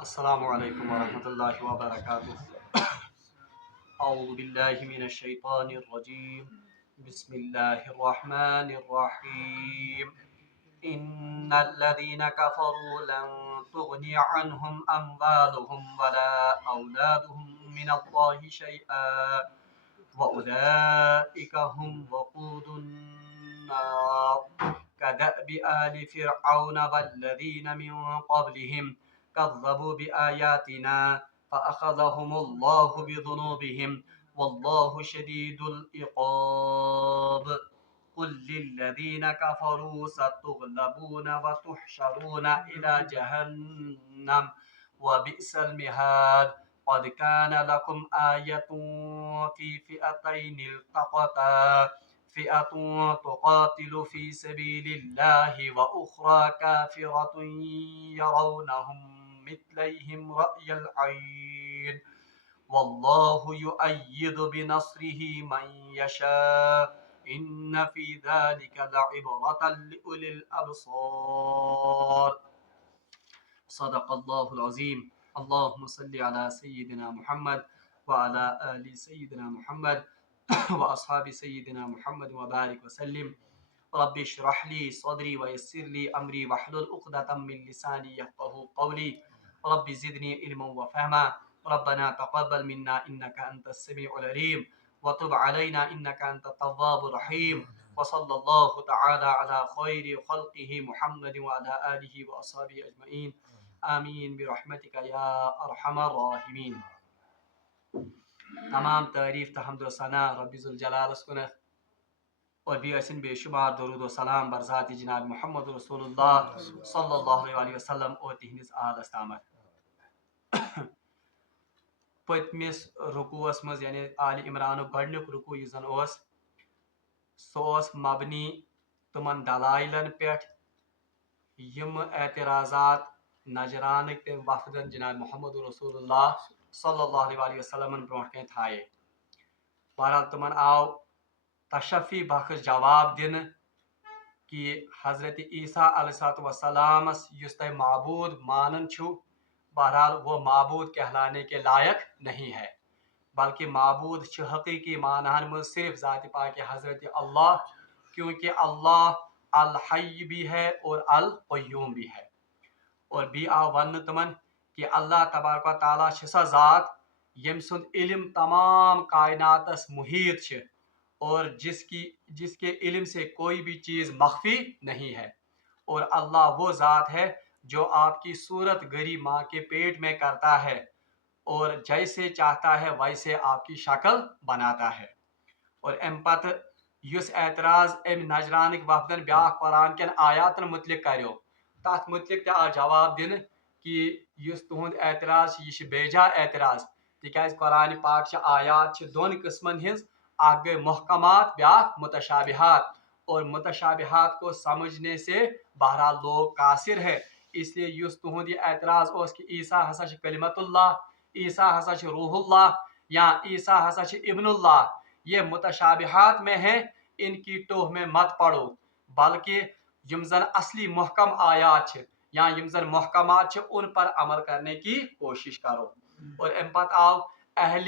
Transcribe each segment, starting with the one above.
السلام علیکم ورحمۃ اللہ وبرکاتہ۔ اعوذ باللہ من الشیطان الرجیم، بسم اللہ الرحمن الرحیم۔ ان الذين كفروا لن تغني عنهم اموالهم ولا اولادهم من الله شيئا واولئك هم وقود النار كدأب آل فرعون والذين من قبلهم كذبوا بآياتنا فأخذهم الله بذنوبهم والله شديد العقاب۔ قل للذين كفروا ستغلبون وتحشرون إلى جهنم وبئس المهاد۔ قد كان لكم آية في فئتين التقتا، فئة تقاتل في سبيل الله وأخرى كافرة يرونهم مثليهم رأي العين والله يؤيد بنصره من يشاء إن في ذلك لعبرة لأولي الأبصار۔ صدق الله العظيم۔ اللهم صل على سيدنا محمد وعلى آل سيدنا محمد وأصحاب سيدنا محمد وبارك وسلم۔ رب اشرح لي صدري ويسر لي أمري واحلل عقدة من لساني يفقهوا قولي۔ رب زدني علما وفهما۔ ربنا تقبل منا إنك أنت السميع العليم وتب علينا إنك أنت التواب الرحيم۔ وصلى الله تعالى على خير خلقه محمد وعلى آله وأصحابه أجمعين آمین برحمتک یا ارحم الراحمین۔ تمام تعریف تو حمد و ثنا رب ذوالجلالس کنت، اور بھی بے شمار درود و سلام بر ذات جناب محمد رسول اللہ صلی اللہ علیہ وسلم اور تہندس آلس تامت۔ پتمس رکوعس مز یعنی آل عمران گۄڈنیُک رکوع یُس زن اوس سُہ اوس مبنی تمن دلائلن پٮ۪ٹھ یم اعتراضات نجرانک تم وفدن جناب محمد رسول اللہ صلی اللہ علیہ وسلم برونٹ کن تھائے۔ بہرحال تمن آو تشفی بخش جواب دن کہ حضرت عیسیٰ علیہ السلام یس تہ معبود مانن چھو، بہرحال وہ معبود کہلانے کے لائق نہیں ہے، بلکہ معبود چھ حقیقی معنی میں صرف ذات پاک حضرت اللہ، کیونکہ اللہ الحی بھی ہے اور القیوم بھی ہے۔ اور بھی آو ون تمن کہ اللہ تبارک و تعالیٰ چھ سا ذات یم سند علم تمام کائناتس محیط چھ، اور جس کے علم سے کوئی بھی چیز مخفی نہیں ہے۔ اور اللہ وہ ذات ہے جو آپ کی صورت گری ماں کے پیٹ میں کرتا ہے، اور جیسے چاہتا ہے ویسے آپ کی شکل بناتا ہے۔ اور ام پتہ یس اعتراض ام نجرانک وفدن بیا قرآن کن آیاتن متعلق کریو، تات متعلق تہ آ جواب دن کہ یس تہند اعتراض یہ بیجا اعتراض، تکیاز قرآن پاک چھ آیات چھ دون قسمن ہنز، اکھ گئی محکمات بیاکھ متشابہات، اور متشابہات کو سمجھنے سے بہرحال لوگ قاصر ہے۔ اس لیے یس تہند یہ اعتراض اوس کہ عیسیٰ ہسا چھ کلمت اللہ، عیسیٰ ہسا چھ روح اللہ، یا عیسیٰ ہسا چھ ابن اللہ، یہ متشابہات میں ہیں، ان کی ٹوہ میں مت پڑو، بلکہ یم زن اصلی محکم آیات چھ یا یم زن محکمات چھ ان پر عمل کرنے کی کوشش کرو۔ اور ام پتہ آو اہل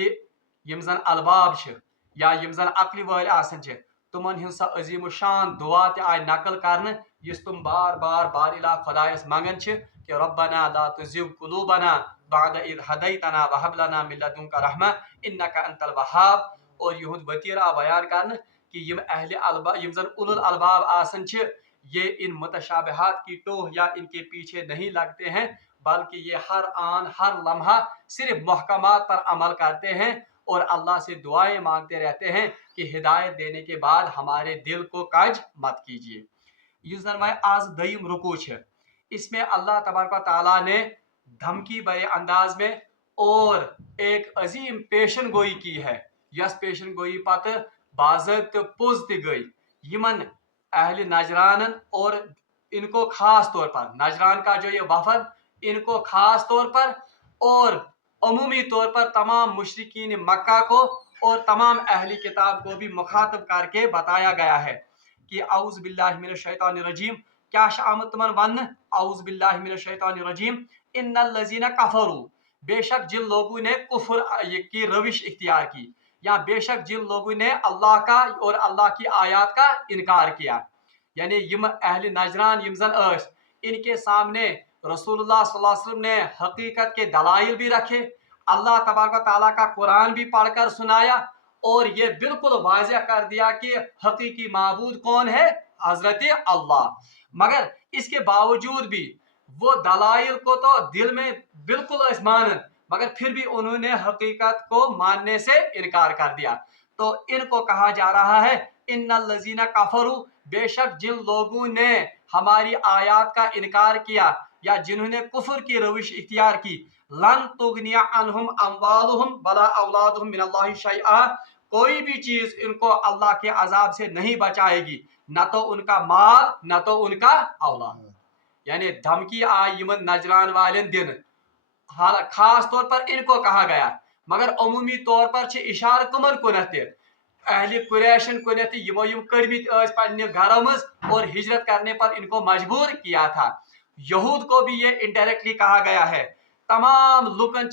یم زن الباب چھ یا یم زن عقل وال آسن چھ، تمن ہن سا عظیم الشان دعا تہ آئی نقل کرنے یس تم بار بار الہ خدایس منگن چھ کہ ربنا لا تزغ قلوبنا بعد اذ ہدیتنا وہب لنا من لدنک رحمہ انک انت الوہاب۔ اور یہند وطیرہ بیان کرنے کہ یم اہل الباب یم زن اولو الالباب آسن چھ، یہ ان متشابہات کی ٹوہ یا ان کے پیچھے نہیں لگتے ہیں، بلکہ یہ ہر آن ہر لمحہ صرف محکمات پر عمل کرتے ہیں اور اللہ سے دعائیں مانگتے رہتے ہیں کہ ہدایت دینے کے بعد ہمارے دل کو کج مت کیجیے۔ یہ زن آز دیم رکوع ہے، اس میں اللہ تبارک و تعالیٰ نے دھمکی بھرے انداز میں اور ایک عظیم پیشن گوئی کی ہے، یس پیشن گوئی پتہ باضابطہ پوز تہ گئی یمن اہل نجران اور ان کو خاص طور پر نجران کا جو یہ وفد، ان کو خاص طور پر اور عمومی طور پر تمام مشرکین مکہ کو اور تمام اہلی کتاب کو بھی مخاطب کر کے بتایا گیا ہے کہ اعوذ باللہ من الشیطان الرجیم، کیا آمد تمن ون اعوذ باللہ من الشیطان الرجیم، इन्नल लजीना कफरू, बेशक जिन लोगों ने कुफर की रविश इख्तियार की, या बेशक जिन लोगों ने अल्लाह का और अल्लाह की आयत का इनकार किया। यानी यम अहल नजरान यम जन अस, इनके सामने रसूलुल्लाह सल्लल्लाहु अलैहि वसल्लम ने हकीकत के दलाइल भी रखे, अल्लाह तबारक ताला का कुरान भी पढ़कर सुनाया, और ये बिल्कुल वाज़ेह कर दिया कि हकीकी माबूद कौन है, हजरत अल्लाह। मगर इसके बावजूद भी वो दलाइल को तो दिल में बिल्कुल मानन, मगर फिर भी उन्होंने हकीकत को मानने से इनकार कर दिया। तो इनको कहा जा रहा है इन्नल लजीना कफरू, बेशक जिन लोगों ने हमारी आयत का इनकार किया या जिन्होंने कुफर की रविश इख्तियार की, लन तुगनिया अनहुम अमवालुहुम वला औलादुहुम मिनल्लाहि शैआ, कोई भी चीज इनको अल्लाह के अजाब से नहीं बचाएगी, न तो उनका माल न तो उनका औलाद। यानी धमकी आई यमन नजरान वाले दिन, खास तौर पर इनको कहा गया, मगर अमूमी तौर पर इशार कमन कुनत अहले कुरैशन कुनत यमो यम कड़मित पन्ने घरों में और हिजरत करने पर इनको मजबूर किया था। यहूद को भी ये इनडायरेक्टली कहा गया है। तमाम लुकन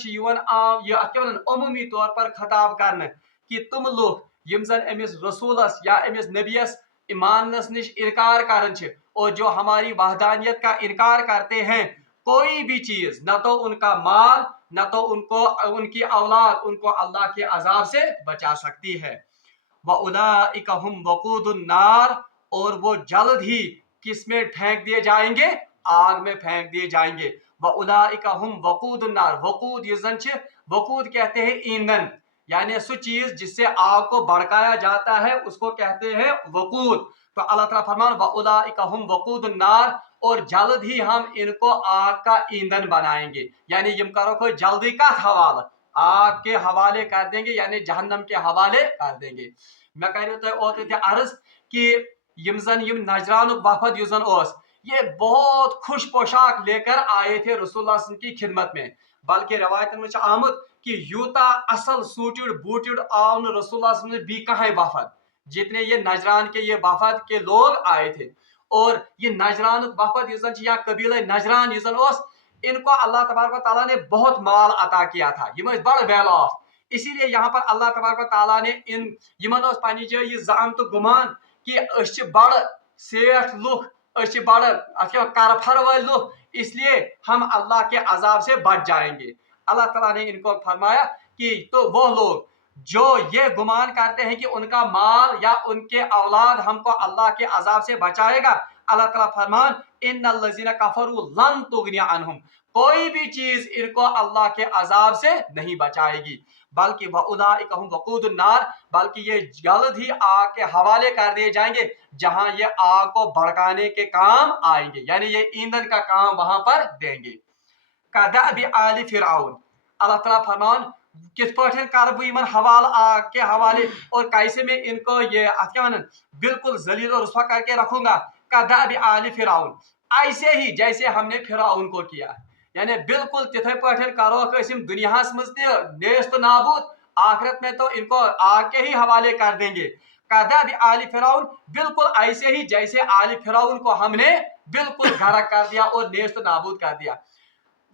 आम ये अमूमी तौर पर खताब करने कि तुम लोग यम जन अमिस रसूलस या अमिस नबियस ईमानस निश इनकार करन और जो हमारी वहदानियत का इनकार करते हैं, कोई भी चीज न तो उनका माल न तो उनको उनकी औलाद उनको अल्लाह के अजाब से बचा सकती है। वउलाइका हुम वकूदुन नार, और वो जल्द ही किस में फेंक दिए जाएंगे, आग में फेंक दिए जाएंगे। वउलाइका हुम वकूदुन नार, वकूद वकूद कहते हैं ईंधन, यानी सो चीज जिससे आग को भड़काया जाता है उसको कहते हैं वकूद। तो अल्लाह ताला फरमान वउलाइका हुम वकूदुन नार, और जल्द ही हम इनको आग का ईंधन बनाएंगे। यानी यम करो कोई जल्दी का हवाला आग के हवाले कर देंगे, यानी जहन्नम के हवाले कर देंगे। मैं कह रहा था अर्ज कि यम नजरान वफद युजन ओस, ये बहुत खुश पोशाक लेकर आए थे रसूलुल्लाह की खिदमत में, बल्कि रवायत में आमद कि यूता असल सूटेड बूटेड आव रसूलुल्लाह भी कहाँ वफद, जितने ये नजरान के ये वफद के लोग आए थे। और ये नजरान वफद युजन या कबीला नजरान युजन ओस, इनको अल्लाह तबारक ताला ने बहुत माल अता किया था, ये बड़ वेल ऑफ। इसीलिए यहाँ पर अल्लाह तबारक ताला ने इन यमन पानी जो ये जाम तो गुमान कि बड़ सेठ लुक बड़ करफर वाले लुक, इसलिए हम अल्लाह के अजाब से बच जाएंगे। अल्लाह ताला ने इनको फरमाया कि तो वो लोग जो ये गुमान करते हैं कि उनका माल या उनके औलाद हमको अल्लाह के अजाब से बचाएगा, अल्लाह ताला फरमान इन्नल लजीना कफरू लन तुगनिया अनहुम, कोई भी चीज इनको अल्लाह के अजाब से नहीं बचाएगी, बल्कि वउलाइका हुम वकूदुन नार, बल्कि ये जल्द ही आग के हवाले कर दिए जाएंगे जहां ये आग को भड़काने के काम आएंगे, यानी ये ईंधन का काम वहां पर देंगे। कदअबि आलि फिरऔन, अल्लाह ताला फरमान किस पठन कर बन हवाल आग के हवाले, और कैसे में इनको ये बिल्कुल जलील और रुसवा करके रखूंगा। कदअबि आलि फिरऔन, ऐसे ही जैसे हमने फिरऔन को किया, यानी बिल्कुल तिथे पठन करो दुनिया नेस्त नाबूद, आखिरत में तो इनको आग के ही हवाले कर देंगे। कदअबि आलि फिरऔन, बिल्कुल ऐसे ही जैसे आलि फिरऔन को हमने बिल्कुल गरक कर दिया और नेस्त नाबूद कर दिया।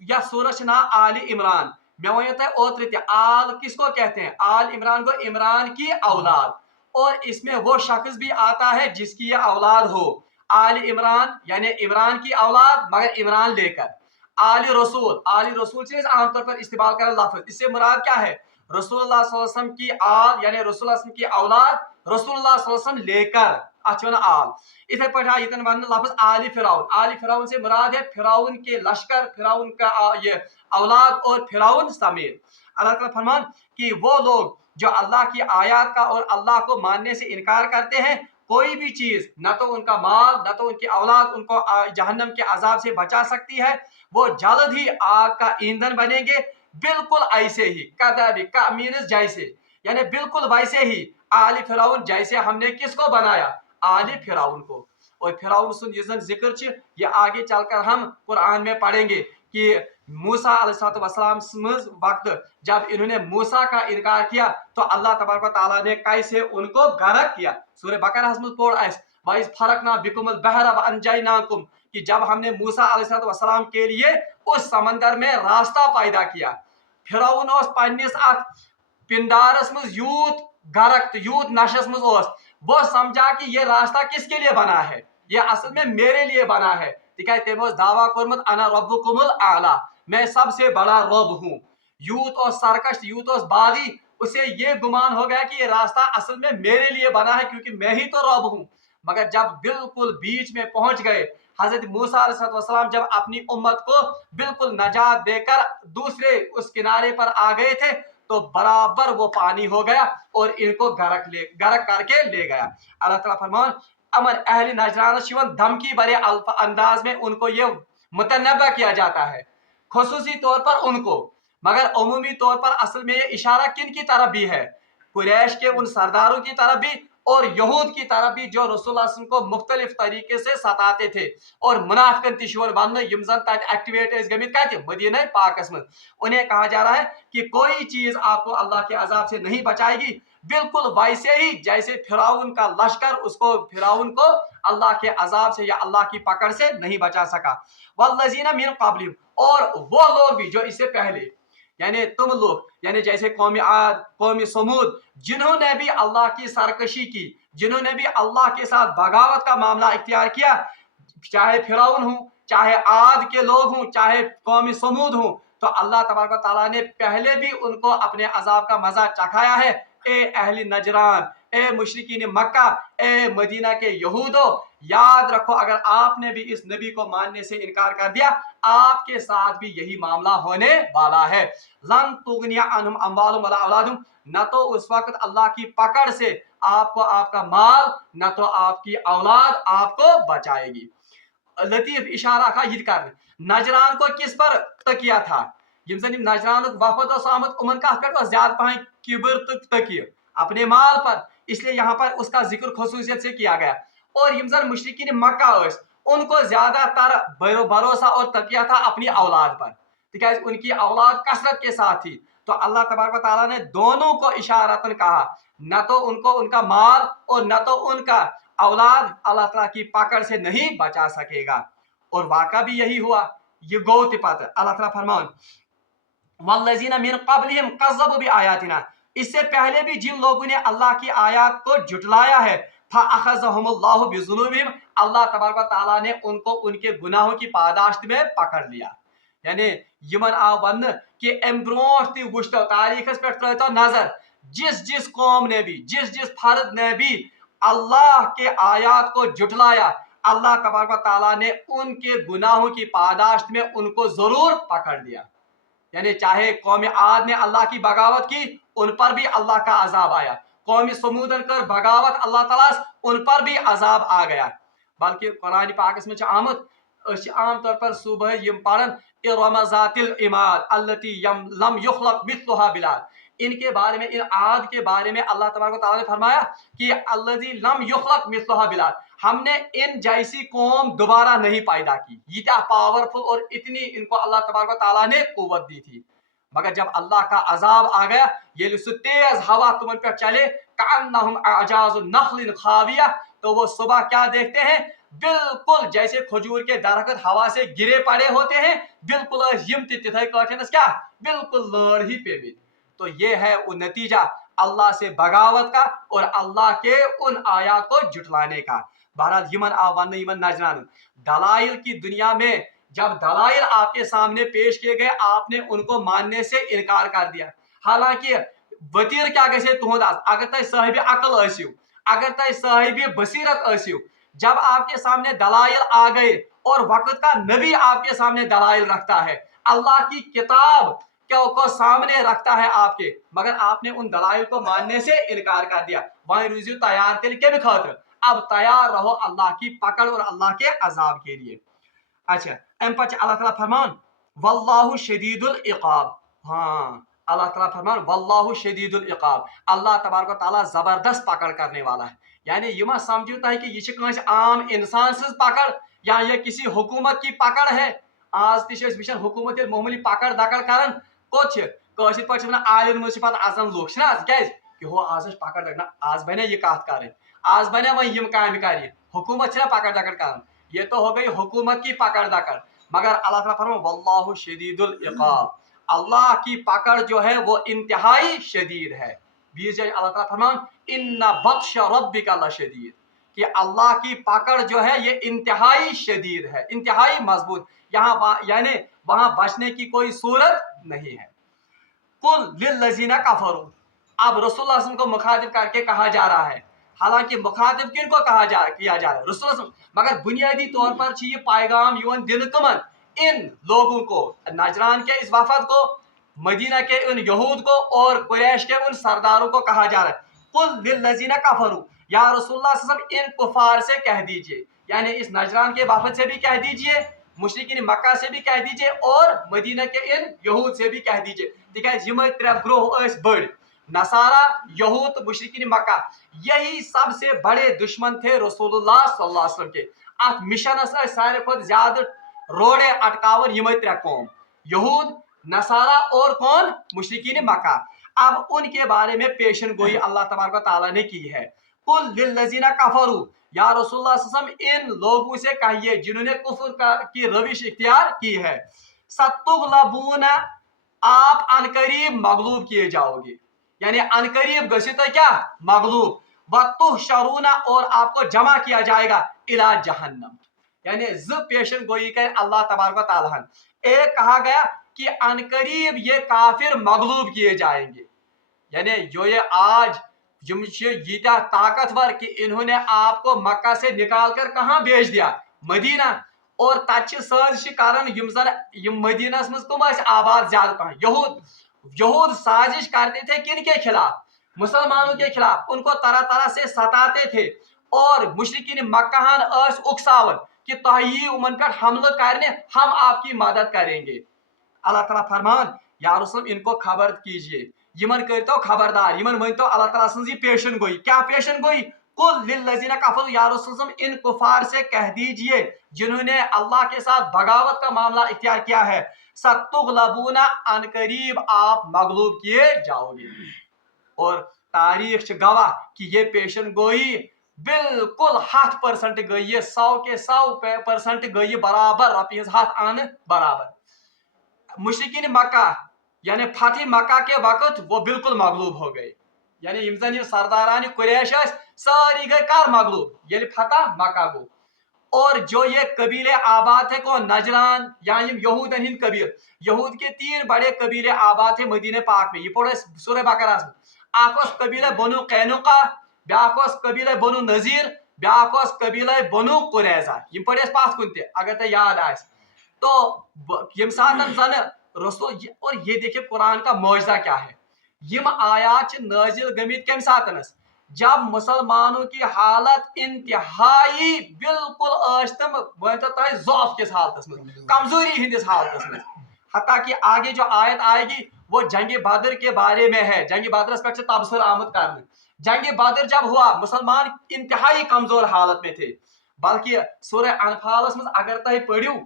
या सूरज ना आली इमरान, मैं वो ओत्र आल किसको कहते हैं, आल इमरान को, इमरान की औलाद, और इसमें वो शख्स भी आता है जिसकी ये औलाद हो। आल इमरान यानी इमरान की औलाद मगर इमरान लेकर। आल रसूल से आमतौर पर इस्तेमाल कर लफ्ज, इससे मुराद क्या है, रसूलुल्लाह सल्लल्लाहु अलैहि वसल्लम की आल यानी रसूलुल्लाह सल्लल्लाहु अलैहि वसल्लम की औलाद, रसूलुल्लाह सल्लल्लाहु अलैहि वसल्लम लेकर अच्छा आल। इसे पढ़ा ये लफ्ज आली फिरौन, आली फिरौन से मुराद है फिरौन के लश्कर, फिरौन का ये औलाद और फिरौन समेत। अल्लाह ताला फरमान कि वो लोग जो अल्लाह की आयत का और अल्लाह को मानने से इनकार करते हैं, कोई भी चीज न तो उनका माल न तो उनकी औलाद उनको जहन्नम के अजाब से बचा सकती है, वो जल्द ही आग का ईंधन बनेंगे। बिल्कुल ऐसे ही कदअबि का मीनस जैसे, यानी बिल्कुल वैसे ही आली फिरौन जैसे हमने किसको बनाया, आली फिरौन को। और फिरौन सुन जिक्र ये आगे चलकर हम कुरान में पढ़ेंगे कि मूसा अलैहिस्सलाम वक्त जब इन्होंने मूसा का इनकार किया तो अल्लाह तबारक व तआला ने कैसे उनको गरक किया। सूरह बकरा में पढ़ वइज़ फरकना बिकुमुल बहरा व अंजयनाकुम, कि जब हमने मूसा अलैहिस्सलाम के लिए उस समंदर में रास्ता पैदा किया। फिरौन ओस पन्निस अथ पिंडारस मज यूत गरक तो यूत नशस मज ओस, वो समझा कि ये रास्ता किसके लिए बना है, ये असल में मेरे लिए बना है। तिकाज तमो दावा कोरमुत अना रब्बुकुमुल आला, मैं सबसे बड़ा रब हूँ। यूत और सरकश, यूत और बादी, उसे ये गुमान हो गया कि ये रास्ता असल में मेरे लिए बना है क्योंकि मैं ही तो रब हूँ। मगर जब बिल्कुल बीच में पहुंच गए, हजरत मूसा अलैहिस्सलाम जब अपनी उम्मत को बिल्कुल नजात देकर दूसरे उस किनारे पर आ गए थे, तो बराबर वो पानी हो गया और इनको गरक करके ले गया। अल्लाह ताला फरमान अमन अहली नजरान शिवन धमकी भरे अंदाज में उनको ये मुतनब्बा किया जाता है, खुसूसी तौर पर उनको, मगर उमूमी तौर पर असल में ये इशारा किन की तरफ भी है, कुरैश के उन सरदारों की तरफ भी और यहूद की तरफ भी जो रसूल को मुख्तलिफ तरीके से सताते थे और मुनाफिकन तिशोर वन यम जन तत एक्टिवेट गमित कत मदीना पाकस में। उन्हें कहा जा रहा है कि कोई चीज आपको अल्लाह के अजाब से नहीं बचाएगी, बिल्कुल वैसे ही जैसे फिरौन का लश्कर उसको, फिरौन को अल्लाह के अजाब से या अल्लाह की पकड़ से नहीं बचा सका। वल्लज़ीना मिन क़ब्लिहिम, और वो लोग भी जो इससे पहले, यानी तुम लोग, यानी जैसे कौमी आद, कौमी समूद, जिन्होंने भी अल्लाह की सरकशी की, जिन्होंने भी अल्लाह के साथ बगावत का मामला इख्तियार किया, चाहे फिरौन हो, चाहे आद के लोग हों, चाहे कौमी समूद हों, तो अल्लाह तबारक व तआला ने पहले भी उनको अपने अजाब का मजा चखाया है। ए अहली नजरान, ए मुशरिकीन मक्का, ए मदीना के यहूदो, याद रखो अगर आपने भी इस नबी को मानने से इनकार कर दिया, आपके साथ भी यही मामला होने वाला है। लन तुगनिया अनहुम अम्वालुहुम वला औलादुहुम, न तो उस वक्त अल्लाह की पकड़ से आपको आपका माल, न तो आपकी औलाद आपको बचाएगी। लतीफ इशारा का यह कर नजरान को किस पर तकिया था, यम जन नजरान वफद आमत उमन कत ज्यादा पहन किबर तो तकिय अपने माल पर, इसलिए यहाँ पर उसका जिक्र खसूसियत से किया गया। और यम जन मुशरिकीन मक्का उनको ज्यादातर भरोसा और तकिया था अपनी औलाद पर, तिकाज उनकी औलाद कसरत के साथ थी। तो अल्लाह तबारक व तआला ने दोनों को इशारतन कहा, न तो उनको उनका माल और न तो उनका औलाद अल्लाह ताला की पकड़ से नहीं बचा सकेगा। और वाक़ा भी यही हुआ। ये गौ तिपात अल्लाह ताला फरमान वल्लज़ीना मिन क़ब्लिहिम कज़्ज़बू बिआयातिना, इससे पहले भी जिन लोगों ने अल्लाह की आयत को झुटलाया है, फ़अख़ज़हुमुल्लाहु बिज़ुनूबिहिम, अल्लाह तबारक व तआला ने उनको उनके गुनाहों की पादाश्त में पकड़ लिया। यानी यमन आव वन कि अम ब्रोट ति वुश्तो तारीखस पे त्रो नजर, जिस जिस कौम ने भी, जिस जिस फर्द ने भी अल्लाह के आयात को झुटलाया, अल्लाह तबारक व तआला ने उनके गुनाहों की पादाश्त में उनको जरूर पकड़ लिया। यानी चाहे कौम आद ने अल्लाह की बगावत की, उन पर भी अल्लाह का अजाब आया, कौम समूदन कर बगावत अल्लाह ताला उन पर भी अजाब आ गया। बल्कि कुरान पाक में आमद आम तौर पर सुबह यम पढ़न इरम ज़ातिल इमाद अल्लती लम युखलक मिथलुहा बिलाद, इनके बारे में, इन आद के बारे में अल्लाह तबारक व तआला ने फरमाया कि अल्लज़ी लम युखलक मिथलुहा बिलाद, हमने इन जैसी कौम दोबारा नहीं पैदा की। इतना पावरफुल और इतनी इनको अल्लाह तबारक व तआला ने कुव्वत दी थी। मगर जब अल्लाह का अजाब आ गया, ये तेज हवा तुम पर चले, कअन्नहुम अजाज़ु नख़लिन खाविया, तो वो सुबह क्या देखते हैं, बिल्कुल जैसे खजूर के दरख्त हवा से गिरे पड़े होते हैं, बिल्कुल तिथय कठिनस क्या, बिल्कुल लड़ ही पे भी। तो ये है वो नतीजा अल्लाह से बगावत का और अल्लाह के उन आयात को जुटलाने का। बहरहाल यमन आवन यमन नजरान दलाइल की दुनिया में जब दलाइल आपके सामने पेश किए गए, आपने उनको मानने से इनकार कर दिया। हालांकि वतीर क्या गए तुहद अगर तय साहिब अकल आसियो, अगर तय साहिब बसीरत आसियो, जब आपके सामने दलाइल आ गए और वक्त का नबी आपके सामने दलाइल रखता है, अल्लाह की किताब को सामने रखता है आपके, मगर आपने उन दलाइल को मानने से इनकार कर दिया, वहीं रुजू तैयार तिल के भी खातिर अब तैयार रहो अल्लाह की पकड़ और अल्लाह के अजाब के लिए। अच्छा, अम पच अल्लाह ताला फरमान वल्लाहु शदीदुल इक़ाब, हाँ अल्लाह ताला फरमान वल्लाहु शदीदुल इक़ाब, अल्लाह तबारक व तआला जबरदस्त पकड़ करने वाला है। यानी ये मत समझता है कि ये कहीं आम इंसान से पकड़ या ये किसी हुकूमत की पकड़ है। आज तशन हुकूमत मामूली पकड़ दकड़ कर कोच पे आलिन मज पे अजन लूख क्या कि हो आज पकड़ लगना, आज बने यह कत कर, आज बने वही यम काम करी हुकूमत से पकड़ दकड़ कर, ये तो हो गई हुकूमत की पकड़ दकड़, मगर अल्लाह ताला फरमाए वल्लाहु शदीदुल इक़ाब, अल्लाह की पकड़ जो है वो इंतहाई शदीद है। 20 जगह अल्लाह ताला फरमाए इन्ना बत्श रब्बिका लशदीद, कि अल्लाह की पकड़ जो है ये इंतहाई शदीद है, इंतहाई मजबूत, यहाँ यानी वहां बचने की कोई सूरत नहीं है। कुल लिल्लज़ीना कफरू, अब रसूलुल्लाह सल्लल्लाहु अलैहि वसल्लम को मुखातिब करके कहा जा रहा है, हालांकि मुखातिब किन को किया जा रहा है, रसूलुल्लाह सल्लल्लाहु अलैहि वसल्लम, मगर बुनियादी तौर पर ये पैगाम युवन दिन कमन इन लोगों को, नजरान के इस वफद को, मदीना के उन यहूद को और कुरैश के उन सरदारों को कहा जा रहा है कुल लिल्लज़ीना कफरू, या रसूलुल्लाह सल्लल्लाहु अलैहि वसल्लम इन कुफार से कह दीजिए, यानी इस नजरान के वफद से भी कह दीजिए, मुशरिकीन मक्का से भी कह दीजिए और मदीना के इन यहूद से भी कह दीजिए, तिकाज यम त्रे ग्रोह बड़, नसारा, यहूद, मुशरिकीन मक्का, यही सबसे बड़े दुश्मन थे रसूलुल्लाह सल्लल्लाहु अलैहि वसल्लम के। अत मिशनस सारे खुद ज्यादा रोड़े अटकावन यम त्रे कौम, यहूद, नसारा और कौन, मुशरिकीन मक्का। अब उनके बारे में पेशन गोई अल्लाह तबारक तआला ने की है, कुल लिल्लज़ीना कफरू, या रसूलुल्लाह सल्लल्लाहु अलैहि वसल्लम इन लोगों से कहिए जिन्होंने कुफ्र की रविश इख्तियार की है, सतुगलबूना, आप अनकरीब मगलूब किए जाओगे, यानी अनकरीब गसित क्या मगलूब, वतुहशरूना, और आपको जमा किया जाएगा इला जहन्नम, यानी ज पेशन गोई कर अल्लाह तबारक तआला। एक कहा गया कि अनकरीब ये काफिर मगलूब किए जाएंगे, यानी जो ये आज यीता ताकतवर कि इन्होंने आपको मक्का से निकाल कर कहाँ भेज दिया, मदीना, और तच साजिश कारण मदीना मज आबाद ज्यादा पहन, यहूद साजिश करते थे किन के खिलाफ, मुसलमानों के खिलाफ, उनको तरह तरह से सताते थे, और मुशरिकीन मक्काहन उकसावन कि तही उमन पर हमला करने हम आपकी मदद करेंगे। अल्लाह ताला फरमान या रसूल इनको खबर कीजिए, यमन करतो खबरदार, यमन मनतो अल्लाह ताला सजी पेशन गोई, क्या पेशन गोई, कुल लिल्लज़ीना कफरू, या रसूल इन कुफार से कह दीजिए जिन्होंने अल्लाह के साथ बगावत का मामला इख्तियार किया है, सतुगलबूना, अनकरीब आप मगलूब किए जाओगे। और तारीख गवाह कि ये पेशन गोई बिल्कुल 100% गई, ये 100 के 100% गई बराबर, रपीज हाथ आन बराबर। मुशरिकीन मक्का यानी फतेह मक्का के वक्त वो बिल्कुल मगलूब हो गए, यानी यम सरदारान कुरैश सारी गए कर मगलूब ये फतह मक्का को। और जो ये कबीले आबाद थे कौन, नजरान या यहूदन हिंद कबील, यहूद के 3 बड़े कबीले आबाद थे मदीने पाक में, ये पढ़ो सूरह बकरा में। आकोस कबीले बनु कैनुका, ब्याकोस कबीले बनु नजीर, ब्याकोस कबीले बनु कुरैजा, ये पढ़े पास कुन अगर तो याद आए तो यम सातन जन रसूल। और ये देखिए कुरान का मौजज़ा क्या है, यम आयात नाजिल गमित कम सातन जब मुसलमानों की हालत इंतहाई बिल्कुल ज़ौफ किस हालत में, कमजोरी हिंदिस हालत में, हत्ता कि आगे जो आयत आएगी वो जंग बदर के बारे में है, जंग बदर पे तबसर आमद करने। जंग बदर जब हुआ मुसलमान इंतहाई कमजोर हालत में थे, बल्कि सूरह अनफाल में अगर तय पढ़ू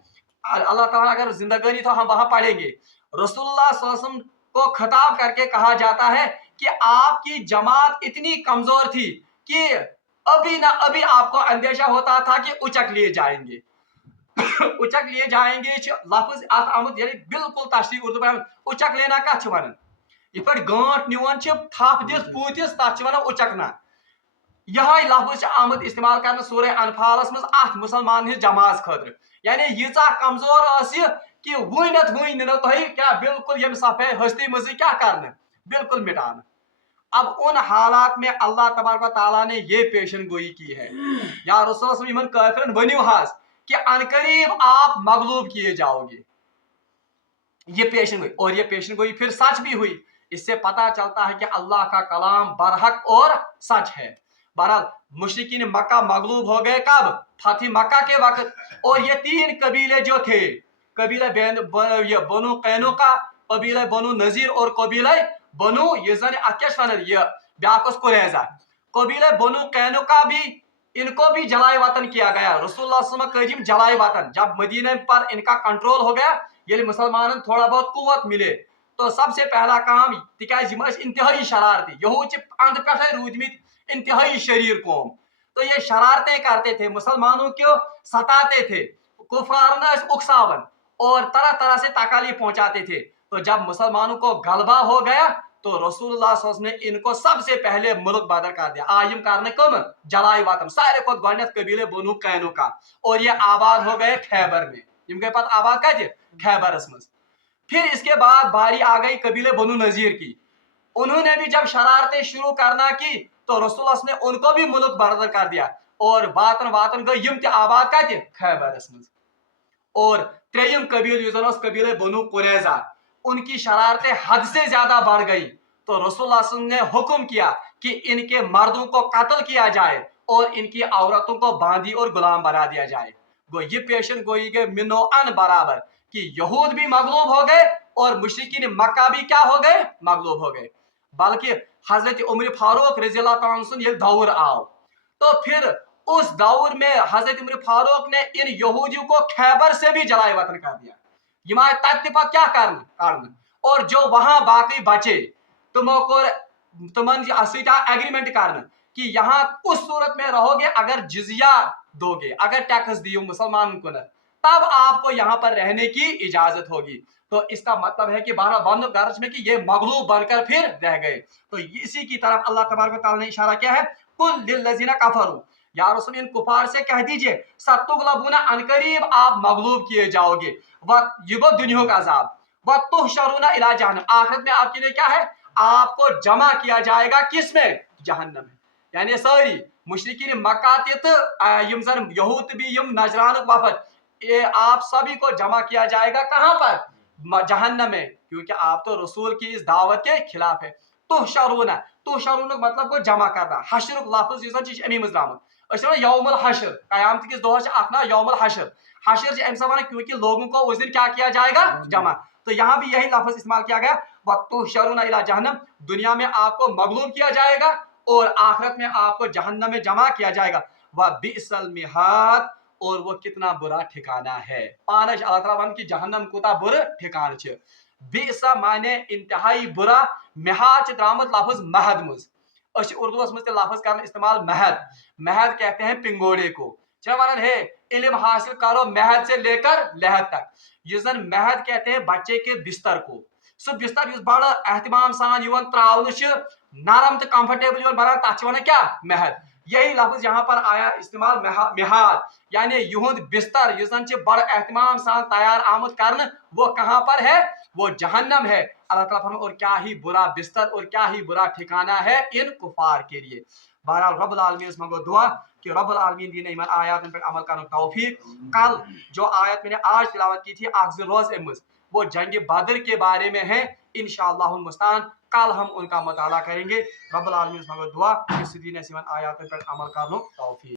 अल्लाह ताला अगर जिंदगानी तो हम वहां पढ़ेंगे, रसूलुल्लाह सल्लल्लाहु अलैहि वसल्लम को खिताब करके कहा जाता है कि आपकी जमात इतनी कमजोर थी कि अभी ना अभी आपको अंदेशा होता था कि उचक लिए जाएंगे उचक लिए जाएंगे लफ्ज आमद यानी बिल्कुल तशरीह उर्दू में उचक लेना कत वन इत पे गांठ निवन थप दिस पूतिस तथ वन उचकना, यह लफ्ज आमद इस्तेमाल कर सूरह अनफाल मज मुसलमान जमात खतर, यानी यीचा कमजोर कि वन तुम क्या बिल्कुल यम सफे हस्ती मजी क्या करना बिल्कुल मिटाना। अब उन हालात में अल्लाह तबारक तआला ने ये पेशन गोई की है, या रसूल इमन काफिरन वनियो हाज कि अनकरीब आप मगलूब किए जाओगे, ये पेशन गोई। और ये पेशन गोई फिर सच भी हुई, इससे पता चलता है कि अल्लाह का कलाम बरहक और सच है। बहरहाल मुशरिकीन मक्का मगलूब हो गए कब, फतेह मक्का के वक्त। और ये 3 कबीले जो थे, कबीले बनु कैनुका, कबीले बनु नजीर और कबीले बनु ये ब्याकोस कुरैजा। कबीले बनु कैनुका भी इनको भी जलाए वतन किया गया, रसूलुल्लाह सल्लल्लाहु अलैहि वसल्लम जलाए वतन। जब मदीने पर इनका कंट्रोल हो गया, ये मुसलमान थोड़ा बहुत कुव्वत मिले, तो सबसे पहला काम तिकाज इंतहाई शरारती यहूद अंत पे रूदमित इंतहाई शरीर कौम, तो ये शरारतें करते थे, मुसलमानों को सताते थे, कुफार ने उकसावन और तरह तरह से तकालीफ पहुंचाते थे। तो जब मुसलमानों को गलबा हो गया तो रसूलुल्लाह सल्लल्लाहु अलैहि वसल्लम ने इनको सबसे पहले मुल्क बदर कर दिया। आयम करने कम जलाई वातम सारे खुद गणत कबीले बनु कैनुका, और ये आबाद हो गए खैबर में। इनके पास आबाद कह खैबर मज। फिर इसके बाद बारी आ गई कबीले बनु नजीर की। उन्होंने भी जब शरारतें शुरू करना की तो रसूलुल्लाह ने उनको भी मुल्क बदर कर दिया, और वातन वातन गई यम आबाद कत खैबर मज। और त्रेयम कबील कबीले बनु कुरैजा, उनकी शरारतें हद से ज्यादा बढ़ गई। तो रसूलुल्लाह ने हुक्म किया कि इनके मर्दों को कत्ल किया जाए और इनकी औरतों को बांधी और गुलाम बना दिया जाए। गो ये पेशन गोई के मिनो अन बराबर कि यहूद भी मगलूब हो गए और मुशरिकीन मक्का भी क्या हो गए, मगलूब हो गए। बल्कि हजरत उमर फारूक रज़ियल्लाहु अन्हु ये दौर आओ तो फिर उस दौर में हजरत उमर फारूक ने इन यहूदियों को खैबर से भी जलाए वतन कर दिया। ये तत्पा क्या कारण, और जो वहां बाकी बचे तुमो को तुमन एग्रीमेंट करना कि यहाँ उस सूरत में रहोगे अगर जिजिया दोगे, अगर टैक्स दियो मुसलमान को न, तब आपको यहाँ पर रहने की इजाजत होगी। तो इसका मतलब है कि 12 बंद गर्ज में कि ये मगलूब बनकर फिर रह गए। तो इसी की तरफ अल्लाह तबारक व तआला ने इशारा किया है, कुल लिल्लज़ीना कफरू, या रसूल इन कुफार से कह दीजिए सतुगलबूना अनकरीब आप मगलूब किए जाओगे, व युगो दुनिया का अजाब व तुहशरूना इला जहन्नम, आखिरत में आपके लिए क्या है, आपको जमा किया जाएगा किस में, जहन्नम में। यानी सारी मुशरिकीन मक्का यम जन यहूद भी यम नजरान वफद, ये आप सभी को जमा किया जाएगा कहां पर, जहन्नम में, क्योंकि आप तो रसूल की इस दावत के खिलाफ है। तुहशरूना, तुहशरूना मतलब को जमा करना, हशर लफ्ज युजन च अमी मज द्रामत यौमुल हशर, कयामत किस दोह अखना यौमुल हशर, हशर अम सवान क्योंकि लोगों को उस दिन क्या किया जाएगा, जमा। तो यहाँ भी यही लफ्ज इस्तेमाल किया गया, वतुहशरूना इला जहन्नम, दुनिया में आपको मगलूब किया जाएगा और आखिरत में आपको जहन्नम में जमा किया जाएगा। व बिसल मिहाद, और वो कितना बुरा ठिकाना है। पानश अल्लाह ताला वन की जहन्नम कोता बुरा ठिकान छ। बिसा माने इंतहाई बुरा, मिहाद द्रामत लफ्ज महद मुज, अश उर्दू मज लफ्ज कर इस्तेमाल महद, महद कहते हैं पिंगोड़े को। वन है इल्म हासिल करो महद से लेकर लहद तक, जिस महद कहते हैं बच्चे के बिस्तर को, सो बिस्तर बड़ एहतमाम सान त्रावन नरम तो कंफर्टेबल बनान तथ वन क्या, महद। यही लफ्ज यहाँ पर आया इस्तेमाल मिहाद, यानी युहद बिस्तर जिस बड़ एहतमाम सान तैयार आमद करन, वो कहाँ पर है, वो जहन्नम है। अल्लाह ताला फरमाता और क्या ही बुरा बिस्तर और क्या ही बुरा ठिकाना है इन कुफार के लिए। बहरहाल रब्बुल आलमीन से मांगो दुआ कि रब्बुल आलमीन दीन ईमान आयात पर अमल करने तौफीक। कल जो आयत मैंने आज तिलावत की थी आखिर रोज एमस, वो जंग बदर के बारे में है। इंशाअल्लाहुल मुस्तान कल हम उनका मुताला करेंगे। रब्बुल आलमीन से मांगो दुआ कि इस दीन ईमान आयात पर अमल करने तौफीक।